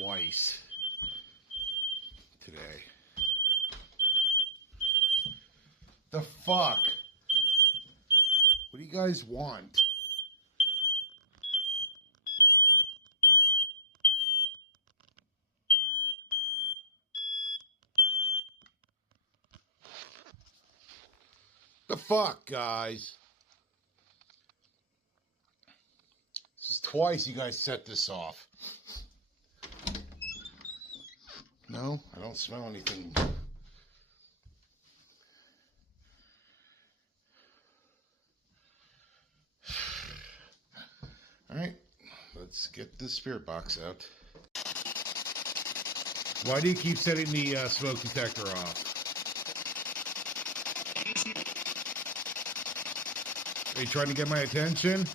twice today. The fuck? What do you guys want? The fuck, guys? This is twice you guys set this off. No, I don't smell anything. Alright, let's get the spirit box out. Why do you keep setting the smoke detector off? Are you trying to get my attention?